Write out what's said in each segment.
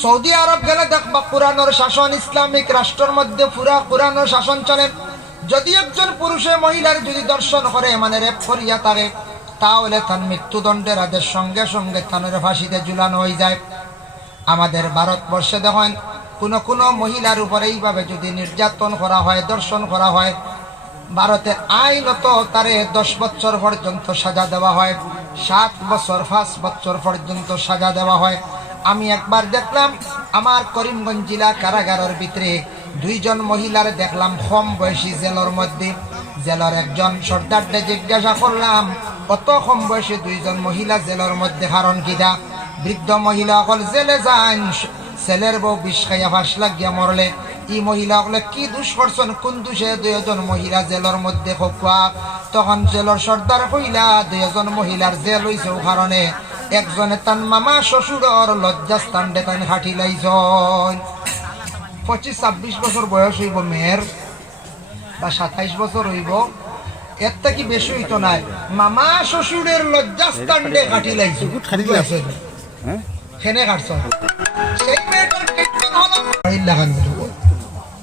Saudi আরব গেলে দেখবা কোরআনের শাসন, ইসলামিক রাষ্ট্রের মধ্যে পুরা কোরআনের শাসন চলে। যদি একজন পুরুষে মহিলার যদি দর্শন করে মানে রেপ করিয়া থাকে, তাহলে তার মৃত্যুদণ্ডের আদেশ সঙ্গে সঙ্গে তানের ফাঁসিতে ঝুলানো হয়ে যায়। আমাদের ভারতবর্ষে দেখেন কোনো কোনো মহিলার উপরে এইভাবে যদি নির্যাতন করা হয়, দর্শন করা হয়, ভারতের আইনত তারে 10 বছর পর্যন্ত সাজা দেওয়া হয়, 7 বছর 5 বছর পর্যন্ত সাজা দেওয়া হয়। আমি একবার দেখলাম আমার করিমগঞ্জ জেলা কারাগারের ভিতরে 2 জন মহিলার দেখলাম কম বয়সী জেলের মধ্যে। জেলার একজন সর্দারকে জিজ্ঞাসা করলাম, অত কম বয়সী 2 জন মহিলা জেলের মধ্যে কারণ কিনা? বৃদ্ধ মহিলা সকল জেলে যান, ছেলের বউ বিষ খাইয়া ফাঁস লাগিয়া মরলে। এই মহিলা সকলে কি দোষ করছেন, কোন দোষে 2 জন মহিলা জেলের মধ্যে খোকা? তখন জেলের সর্দার কইলা 2 জন মহিলার জেল হইছে ও কারণে একজনে তান মামা শ্বশুরর লজ্জাস্থান ডেকান খাটি লাইছন। 25-26 বছর বয়স হইব মেয়ের, বা 27 বছর হইব, এর থেকে বেশি হইতো নাই, মামা শ্বশুরের লজ্জাস্থান ডে খাটি লাইছে। খেনে কাটছ সেই মেয়েটার ট্রিটমেন্ট হলো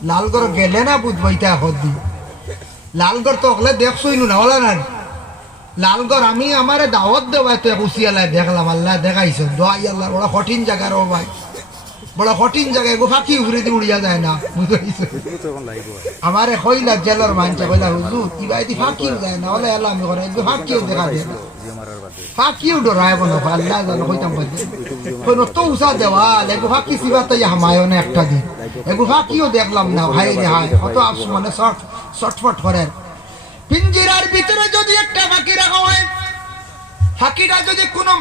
লালগড় গেলে না বুঝবাইতে এখন দি লালগড় তো হলে দেখছই না হলা না লালগড় আমি আমারে দাওয়াত দেওয়া তো কুচিয়ালায় দেখলাম, আল্লাহ দেখাইছে দোয়াই আল্লাহ, বড় কঠিন জায়গা রে ভাই, বড় কঠিন জায়গায় ফাঁকি উড়ে দিয়ে উড়িয়া যায় না, বুঝাইছে। আমারে কইলা জেলার মানছে কইলা হুজুর ইবাইতি ফাঁকিও যায় না, হলে এলাম করে ফাঁকিও দেখা যায় না, ফাঁকিও ডরায় বলো আল্লাহ জানো কইতাম পারি কোনো তো উষা দেওয়া এগো ফাঁকি সিবা তাই হামায়ও না একটা দিন, এগো ফাঁকিও দেখলাম না ভাই রে হাই, কত আফসোস মানে শর্টফট করে। পিঞ্জিরার ভিতরে যদি একটা ফাঁকি রাখা হয়, ফাঁকিটা যদি কোনো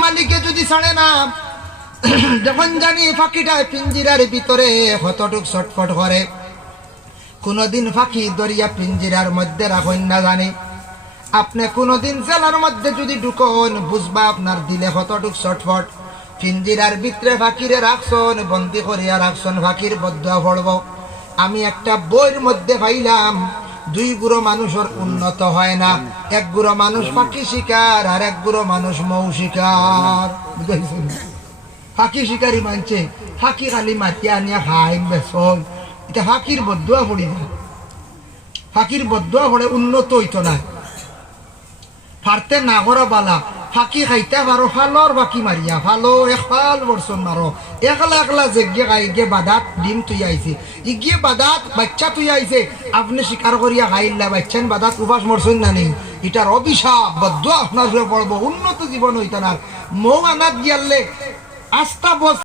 মালিকে যদি ছাড়ে না, যখন জানি ফাঁকিটা পিঞ্জিরার ভিতরে কতটুক ছটফট করে, কোনদিন ফাঁকি দরিয়া পিঞ্জিরার মধ্যে রাখেন না জানি। আপনি কোনদিন জেলার মধ্যে যদি ঢুকন বুঝবা আপনার দিলে কতটুক ছটফট। পিঞ্জিরার ভিতরে ফাঁকিরে রাখছন, বন্দি করিয়া রাখছন, ফাঁকির বদুয়া পড়ব। আমি একটা বইয়ের মধ্যে পাইলাম 2 গুঁড়ো মানুষের উন্নত হয় না, 1 গুঁড়ো মানুষ ফাঁকি শিকার আর 1 গুঁড়ো মানুষ মৌ শিকার। ফাঁকি শিকারি মানছে ফাঁকি খালি মাতিয়া আনিয়া খাই বেসন, এটা ফাঁকির বদুয়া পড়ি না, ফাঁকির বদুয়া পড়ে উন্নত হইতো না, ফারতে না করা বালা। ফাঁকি খাইতে পারো ফালর ফাঁকি মারিয়া ফালো 1 ফাল বর্ষণ মারো, একলা একলা জেগে খাই গিয়ে বাদাত ডিম তুই আইছে, ইগিয়ে বাদাত বাচ্চা তুই আইছে, আপনি স্বীকার করিয়া খাইলা বাচ্চান বাদাত উপাস মরছেন না নেই, এটার অভিশাপ বদুয়া আপনার পড়বো, উন্নত জীবন হইতো না। মৌ আনাত গিয়ালে 8টা বছর